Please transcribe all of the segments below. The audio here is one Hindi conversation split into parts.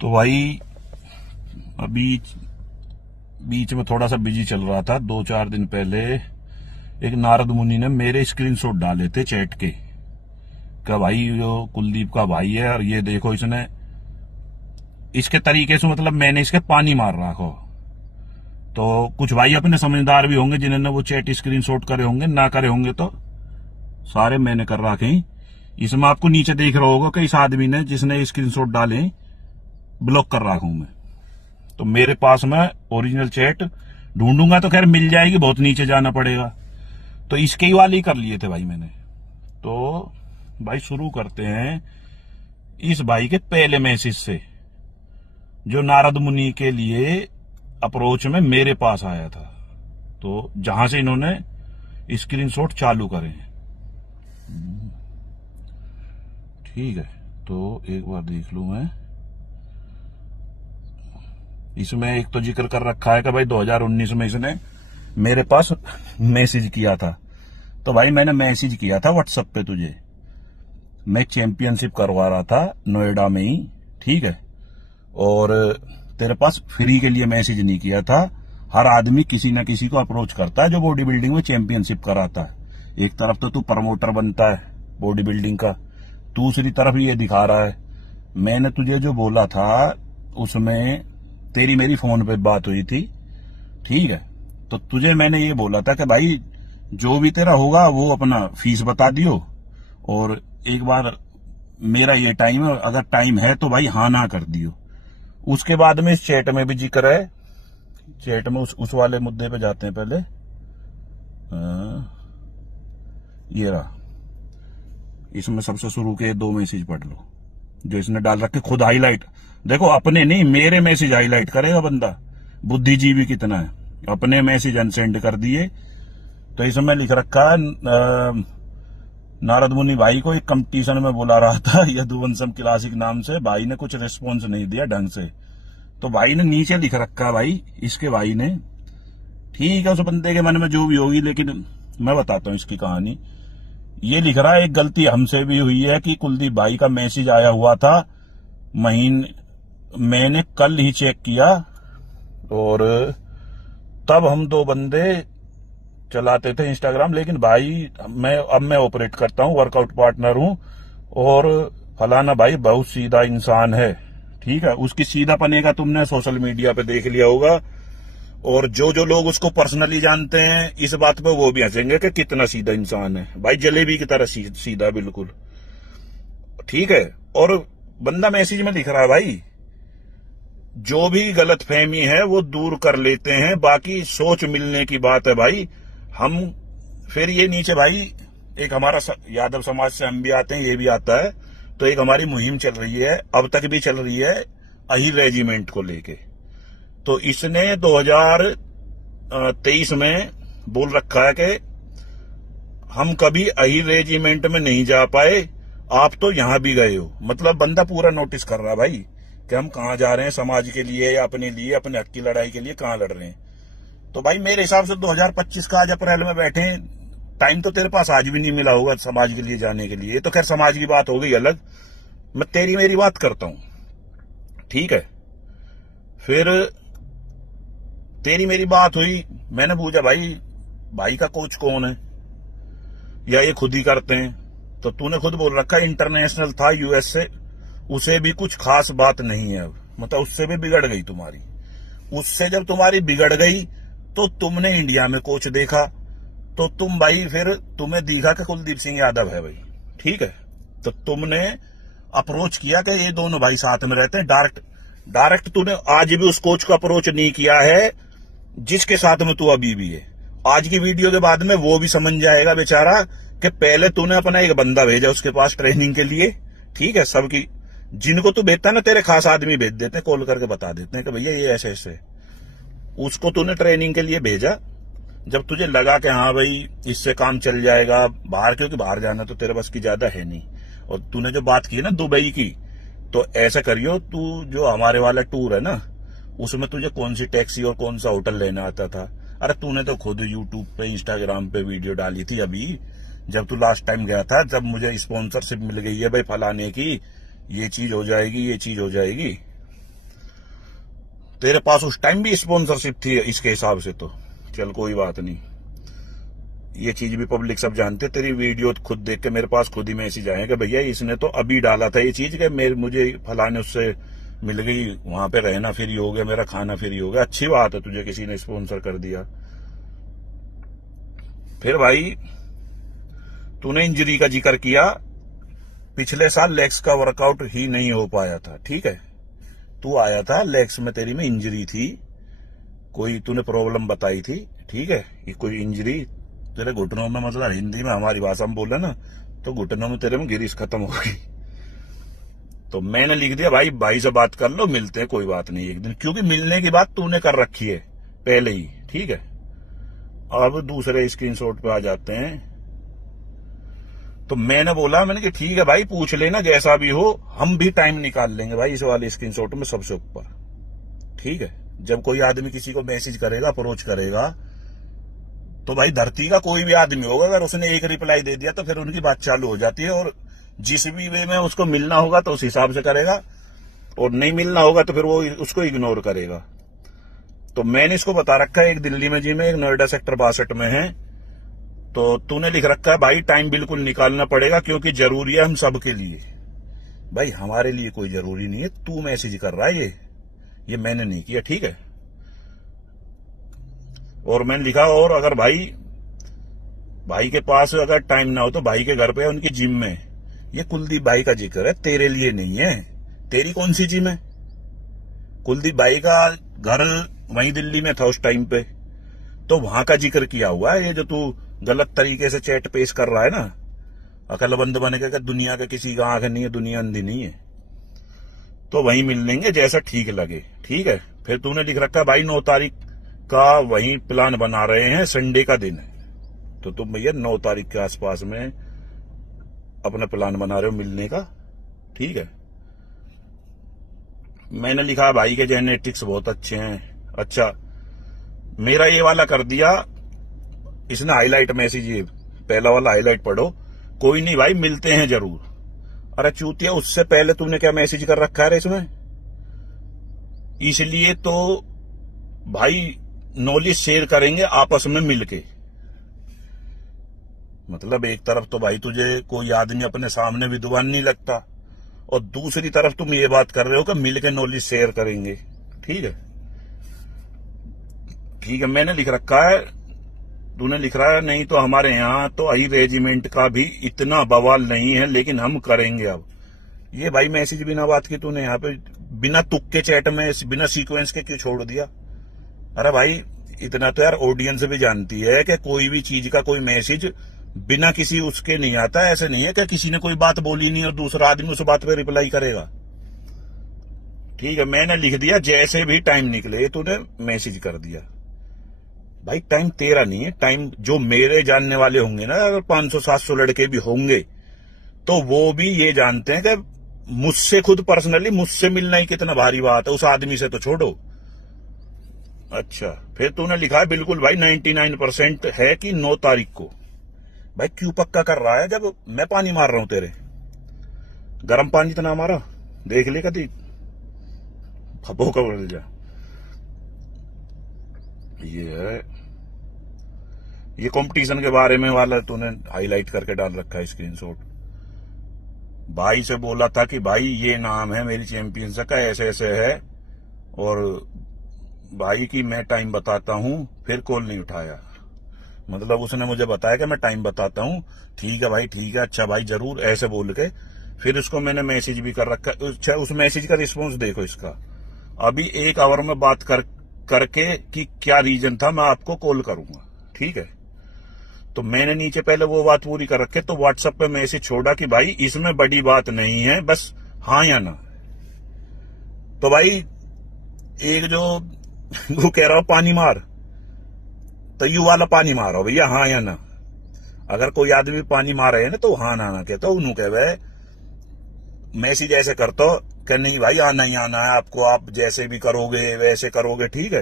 तो भाई अभी बीच में थोड़ा सा बिजी चल रहा था। 2-4 दिन पहले एक नारद मुनि ने मेरे स्क्रीनशॉट डाले थे चैट के, क्या भाई जो कुलदीप का भाई है और ये देखो इसने इसके तरीके से, मतलब मैंने इसके पानी मार रखा। तो कुछ भाई अपने समझदार भी होंगे जिन्होंने वो चैट स्क्रीनशॉट करे होंगे, ना करे होंगे तो सारे मैंने कर रखे हैं। इसमें आपको नीचे देख रहा होगा कि इस आदमी ने जिसने स्क्रीनशॉट डाले ब्लॉक कर रखा हूं मैं। तो मेरे पास में ओरिजिनल चैट ढूंढूंगा तो खैर मिल जाएगी, बहुत नीचे जाना पड़ेगा। तो इसके ही वाले ही कर लिए थे भाई मैंने। तो भाई शुरू करते हैं इस भाई के पहले मैसेज से, जो नारद मुनि के लिए अप्रोच में मेरे पास आया था, तो जहां से इन्होंने स्क्रीनशॉट चालू करे हैं। ठीक है, तो एक बार देख लूं मैं। इसमें एक तो जिक्र कर रखा है कि भाई 2019 में इसने मेरे पास मैसेज किया था। तो भाई मैंने मैसेज किया था व्हाट्सएप पे तुझे, मैं चैंपियनशिप करवा रहा था नोएडा में ही, ठीक है, और तेरे पास फ्री के लिए मैसेज नहीं किया था। हर आदमी किसी ना किसी को अप्रोच करता है जो बॉडी बिल्डिंग में चैंपियनशिप कराता है। एक तरफ तो तू प्रमोटर बनता है बॉडी बिल्डिंग का, दूसरी तरफ ये दिखा रहा है। मैंने तुझे जो बोला था उसमें तेरी मेरी फोन पे बात हुई थी, ठीक है। तो तुझे मैंने ये बोला था कि भाई जो भी तेरा होगा वो अपना फीस बता दियो, और एक बार मेरा ये टाइम है, अगर टाइम है तो भाई हाँ ना कर दियो। उसके बाद में इस चैट में भी जिक्र है, चैट में उस वाले मुद्दे पे जाते हैं पहले। ये रहा, इसमें सबसे शुरू के 2 मैसेज पढ़ लो जो इसने डाल रखे, खुद हाईलाइट। देखो अपने नहीं, मेरे मैसेज हाईलाइट करेगा बंदा, बुद्धिजीवी कितना है। अपने मैसेज अनसेंड कर दिए। तो इसमें लिख रखा है नारद मुनि भाई को एक कंपटीशन में बुला रहा था यदुवंशम क्लासिक नाम से, भाई ने कुछ रिस्पॉन्स नहीं दिया ढंग से। तो भाई ने नीचे लिख रखा भाई, इसके भाई ने, ठीक है उस बंदे के मन में जो भी होगी, लेकिन मैं बताता हूं इसकी कहानी। ये लिख रहा है एक गलती हमसे भी हुई है कि कुलदीप भाई का मैसेज आया हुआ था मैंने कल ही चेक किया, और तब हम 2 बंदे चलाते थे इंस्टाग्राम, लेकिन भाई अब मैं ऑपरेट करता हूं, वर्कआउट पार्टनर हूं, और फलाना भाई बहुत सीधा इंसान है, ठीक है। उसकी सीधापने का तुमने सोशल मीडिया पे देख लिया होगा, और जो लोग उसको पर्सनली जानते हैं इस बात पे वो भी हंसेंगे कि कितना सीधा इंसान है भाई, जलेबी की तरह सीधा बिल्कुल, ठीक है। और बंदा मैसेज में लिख रहा है भाई जो भी गलत फहमी है वो दूर कर लेते हैं, बाकी सोच मिलने की बात है भाई। हम फिर ये नीचे भाई एक हमारा यादव समाज से हम भी आते हैं, ये भी आता है, तो एक हमारी मुहिम चल रही है, अब तक भी चल रही है, अहिर रेजिमेंट को लेके। तो इसने 2023 में बोल रखा है कि हम कभी अहिर रेजिमेंट में नहीं जा पाए, आप तो यहां भी गए हो। मतलब बंदा पूरा नोटिस कर रहा है भाई कि हम कहां जा रहे हैं, समाज के लिए या अपने लिए, अपने हक की लड़ाई के लिए कहां लड़ रहे हैं। तो भाई मेरे हिसाब से 2025 का आज अप्रैल में बैठे, टाइम तो तेरे पास आज भी नहीं मिला होगा समाज के लिए जाने के लिए। ये तो खैर समाज की बात हो गई अलग, मैं तेरी मेरी बात करता हूं, ठीक है। फिर तेरी मेरी बात हुई, मैंने पूछा भाई का कोच कौन है, या ये खुद ही करते हैं? तो तूने खुद बोल रखा इंटरनेशनल था यूएस से, उसे भी कुछ खास बात नहीं है। अब मतलब उससे भी बिगड़ गई तुम्हारी। उससे जब तुम्हारी बिगड़ गई तो तुमने इंडिया में कोच देखा, तो तुम भाई फिर तुम्हें दिखा कि कुलदीप सिंह यादव है भाई, ठीक है। तो तुमने अप्रोच किया कि ये दोनों भाई साथ में रहते हैं। डायरेक्ट तूने आज भी उस कोच को अप्रोच नहीं किया है जिसके साथ में तू अभी भी है। आज की वीडियो के बाद में वो भी समझ जाएगा बेचारा कि पहले तूने अपना एक बंदा भेजा उसके पास ट्रेनिंग के लिए, ठीक है। सबकी जिनको तू भेजता है ना, तेरे खास आदमी भेज देते हैं, कॉल करके बता देते हैं कि भैया ये ऐसे ऐसे, उसको तूने ट्रेनिंग के लिए भेजा। जब तुझे लगा कि हाँ भाई इससे काम चल जाएगा बाहर, क्योंकि बाहर जाना तो तेरे बस की ज्यादा है नहीं, और तूने जो बात की ना दुबई की, तो ऐसा करियो, तू जो हमारे वाला टूर है ना उसमें तुझे कौन सी टैक्सी और कौन सा होटल लेना आता था? अरे तूने तो खुद यूट्यूब पे इंस्टाग्राम पे वीडियो डाली थी अभी, जब तू लास्ट टाइम गया था, जब मुझे स्पॉन्सरशिप मिल गई है भाई फलाने की, ये चीज हो जाएगी, ये चीज हो जाएगी। तेरे पास उस टाइम भी स्पॉन्सरशिप थी इसके हिसाब से तो चल कोई बात नहीं, ये चीज भी पब्लिक सब जानते। तेरी वीडियो खुद देख के मेरे पास खुद ही मैसेज आए कि भैया इसने तो अभी डाला था ये चीज के मुझे फलाने उससे मिल गई, वहां पे रहना फ्री हो गया, मेरा खाना फ्री हो गया। अच्छी बात है, तुझे किसी ने स्पॉन्सर कर दिया। फिर भाई तूने इंजरी का जिक्र किया, पिछले साल लेग्स का वर्कआउट ही नहीं हो पाया था, ठीक है। तू आया था, लेग्स में तेरी में इंजरी थी, कोई तूने प्रॉब्लम बताई थी, ठीक है। ये कोई इंजरी तेरे घुटनों में, मतलब हिंदी में हमारी भाषा में बोले ना तो घुटनों में तेरे में गिरीश खत्म हो गई। तो मैंने लिख दिया भाई से बात कर लो, मिलते हैं, कोई बात नहीं एक दिन, क्योंकि मिलने की बात तूने कर रखी है पहले ही, ठीक है। अब दूसरे स्क्रीनशॉट पे आ जाते हैं। तो मैंने बोला, मैंने कि ठीक है भाई पूछ लेना जैसा भी हो, हम भी टाइम निकाल लेंगे भाई इस वाले स्क्रीनशॉट में सबसे ऊपर, ठीक है। जब कोई आदमी किसी को मैसेज करेगा, अप्रोच करेगा, तो भाई धरती का कोई भी आदमी होगा, अगर उसने एक रिप्लाई दे दिया तो फिर उनकी बात चालू हो जाती है, और जिस भी वे में उसको मिलना होगा तो उस हिसाब से करेगा, और नहीं मिलना होगा तो फिर वो उसको इग्नोर करेगा। तो मैंने इसको बता रखा है, एक दिल्ली में जिम है, एक नोएडा सेक्टर 62 में है। तो तूने लिख रखा है भाई टाइम बिल्कुल निकालना पड़ेगा क्योंकि जरूरी है हम सबके लिए। भाई हमारे लिए कोई जरूरी नहीं है, तू मैसेज कर रहा है ये मैंने नहीं किया, ठीक है। और मैंने लिखा, और अगर भाई के पास अगर टाइम ना हो तो भाई के घर पे उनकी जिम में, ये कुलदीप भाई का जिक्र है, तेरे लिए नहीं है। तेरी कौन सी जिम है? कुलदीप भाई का घर वहीं दिल्ली में था उस टाइम पे, तो वहां का जिक्र किया हुआ है। ये जो तू गलत तरीके से चैट पेश कर रहा है ना, अकलबंद बने के, दुनिया के किसी का आंख नहीं है, दुनिया अंधी नहीं है। तो वहीं मिल लेंगे जैसा ठीक लगे, ठीक है। फिर तूने लिख रखा है भाई 9 तारीख का वहीं प्लान बना रहे हैं, संडे का दिन है, तो तुम भैया 9 तारीख के आसपास में अपना प्लान बना रहे हो मिलने का, ठीक है। मैंने लिखा भाई के जेनेटिक्स बहुत अच्छे हैं। अच्छा, मेरा ये वाला कर दिया इसने हाईलाइट मैसेज, ये पहला वाला हाईलाइट पढ़ो। कोई नहीं भाई मिलते हैं जरूर। अरे चूतिया, उससे पहले तूने क्या मैसेज कर रखा है इसमें? इसलिए तो भाई नॉलेज शेयर करेंगे आपस में मिलके। मतलब एक तरफ तो भाई तुझे कोई आदमी अपने सामने विद्वान नहीं लगता, और दूसरी तरफ तुम ये बात कर रहे हो कि मिलके नॉलेज शेयर करेंगे, ठीक है। ठीक है, मैंने लिख रखा है, तूने लिख रहा है नहीं तो हमारे यहाँ तो आई रेजिमेंट का भी इतना बवाल नहीं है, लेकिन हम करेंगे अब। ये भाई मैसेज बिना बात की तूने यहाँ पे बिना तुक के चैट में बिना सीक्वेंस के क्यों छोड़ दिया? अरे भाई इतना तो यार ऑडियंस भी जानती है कि कोई भी चीज का कोई मैसेज बिना किसी उसके नहीं आता। ऐसे नहीं है कि किसी ने कोई बात बोली नहीं और दूसरा आदमी उस बात पे रिप्लाई करेगा, ठीक है। मैंने लिख दिया जैसे भी टाइम निकले, तूने मैसेज कर दिया। भाई टाइम तेरा नहीं है, टाइम जो मेरे जानने वाले होंगे ना, अगर 500-700 लड़के भी होंगे तो वो भी ये जानते हैं कि मुझसे खुद पर्सनली मुझसे मिलना ही कितना भारी बात है, उस आदमी से तो छोड़ो। अच्छा, फिर तूने लिखा है बिल्कुल भाई 99% है कि 9 तारीख को। भाई क्यों पक्का कर रहा है जब मैं पानी मार रहा हूं तेरे? गर्म पानी तो ना मारा, देख ले कभी फबो का बदल जा। ये कंपटीशन के बारे में वाला तूने हाईलाइट करके डाल रखा है स्क्रीनशॉट। भाई से बोला था कि भाई ये नाम है मेरी चैंपियनशिप का, ऐसे ऐसे है, और भाई की मैं टाइम बताता हूं, फिर कॉल नहीं उठाया। मतलब उसने मुझे बताया कि मैं टाइम बताता हूं, ठीक है भाई ठीक है, अच्छा भाई जरूर, ऐसे बोल के फिर उसको मैंने मैसेज भी कर रखा। अच्छा, उस मैसेज का रिस्पॉन्स देखो इसका, अभी 1 आवर में बात करके कि क्या रीजन था, मैं आपको कॉल करूंगा, ठीक है। तो मैंने नीचे पहले वो बात पूरी कर रखे, तो व्हाट्सएप पे मैसेज छोड़ा कि भाई इसमें बड़ी बात नहीं है, बस हाँ या ना। तो भाई एक जो वो कह रहा हो पानी मार, तो यू वाला पानी मारो भैया, हाँ या ना। अगर कोई आदमी पानी मार रहे है ना तो हाँ ना कहता, उन्होंने कह मैसेज ऐसे करता कि नहीं भाई आना ही आना है आपको, आप जैसे भी करोगे वैसे करोगे, ठीक है।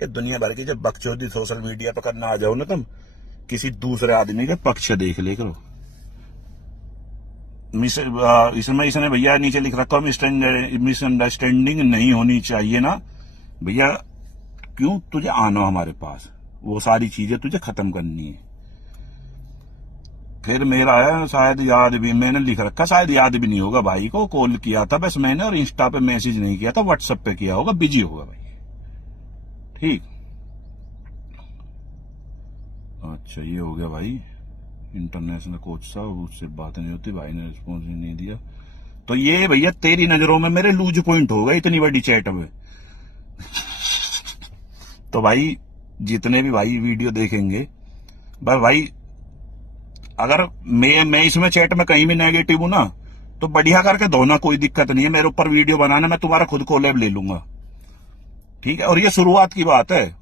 ये दुनिया भर की जब बकचोदी सोशल मीडिया पर करना आ जाओ ना, तुम किसी दूसरे आदमी के पक्ष देख ले करो। इसमें इसने भैया नीचे लिख रखा मिसअंडरस्टैंडिंग नहीं होनी चाहिए ना, भैया क्यों तुझे आना हमारे पास, वो सारी चीजें तुझे खत्म करनी है। फिर मेरा है शायद याद भी, मैंने लिख रखा, शायद याद भी नहीं होगा भाई को, कॉल किया था बस मैंने, और इंस्टा पे मैसेज नहीं किया था, व्हाट्सएप पे किया होगा, बिजी होगा भाई। ठीक, अच्छा ये हो गया भाई इंटरनेशनल कोच साहब, उससे बात नहीं होती, भाई ने रिस्पॉन्स नहीं दिया। तो ये भैया तेरी नजरों में मेरे लूज पॉइंट हो गए इतनी बड़ी चैट में। तो भाई जितने भी भाई वीडियो देखेंगे, भाई अगर मैं इसमें चैट में कहीं भी नेगेटिव हूं ना, तो बढ़िया करके दो ना, कोई दिक्कत नहीं है, मेरे ऊपर वीडियो बनाना, मैं तुम्हारा खुद कोलैब ले लूंगा। ठीक है, और ये शुरुआत की बात है।